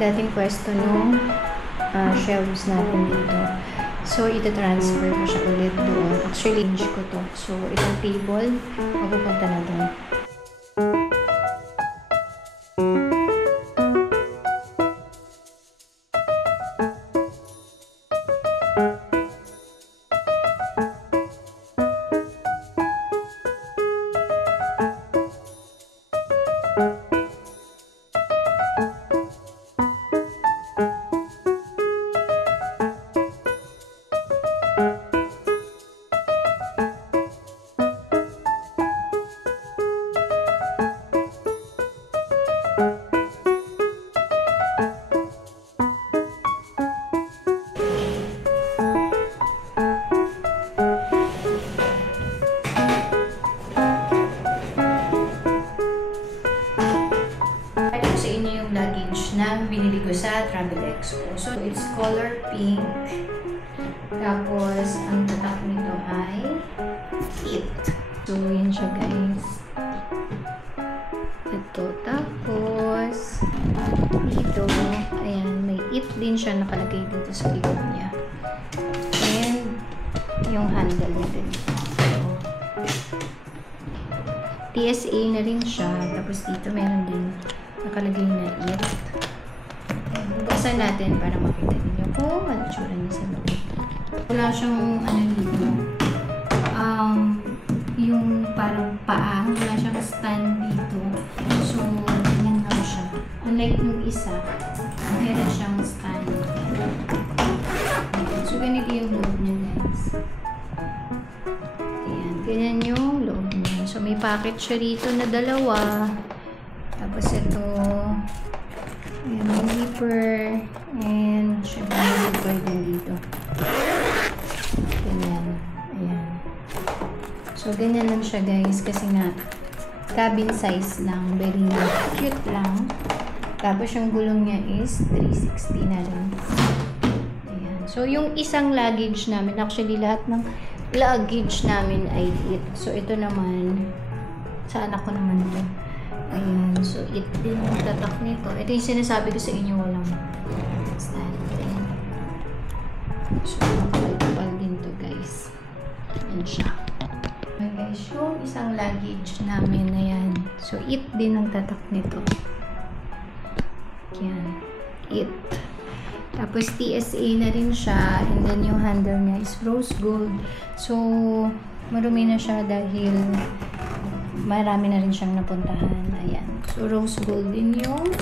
dating pwesto nung shelves natin dito. So, ita-transfer ko siya ulit doon. Actually, change ko to. So, itong table, mapupunta na doon. Na binili ko sa Travel Expo. So, it's color pink. Tapos, ang tatak nito ay it. So, yun siya, guys. Ito. Tapos, dito, ayan, may it din siya nakalagay dito sa likod niya. And, yung handle niya din. So, TSA na rin siya. Tapos, dito meron din nakalagay na it. Buksan natin para makita niyo kung ano tsura niya sa loob. Wala siyang ano dito. Yung parang paa. Wala siyang stand dito. So, ganyan lang siya. Unlike yung isa, meron siyang stand. So, ganito yung loob niya, guys. Ayan, ganyan yung loob niya. So, may packet siya rito na dalawa. Tapos ito, ayan, may zipper. And, syempre, may zipper din dito. Ganyan. Ayan. So, ganyan lang siya, guys. Kasi nga, cabin size lang. Very cute lang. Tapos, yung gulong niya is 360 na lang. Ayan. So, yung isang luggage namin, actually, lahat ng luggage namin ay it. So, ito naman, sa anak ko naman ito. Ayan. So, it din yung tatak nito. Ito yung sinasabi ko sa inyo, walang stand. Ayan. So, makapal din to, guys. Ayan siya. Ayan, guys. Yung isang luggage namin, ayan. So, it din ang tatak nito. Ayan. It. Tapos, TSA na rin siya. And then, yung handle niya is rose gold. So, marumi na siya dahil marami na rin siyang napuntahan. Ayan. So, rose gold din yung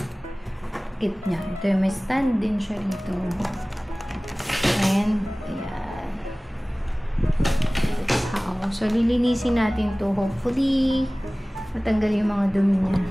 kit niya. Ito yung may stand din siya dito. And, ayan. That's how. So, lilinisin natin to. Hopefully, matanggal yung mga dumi niya.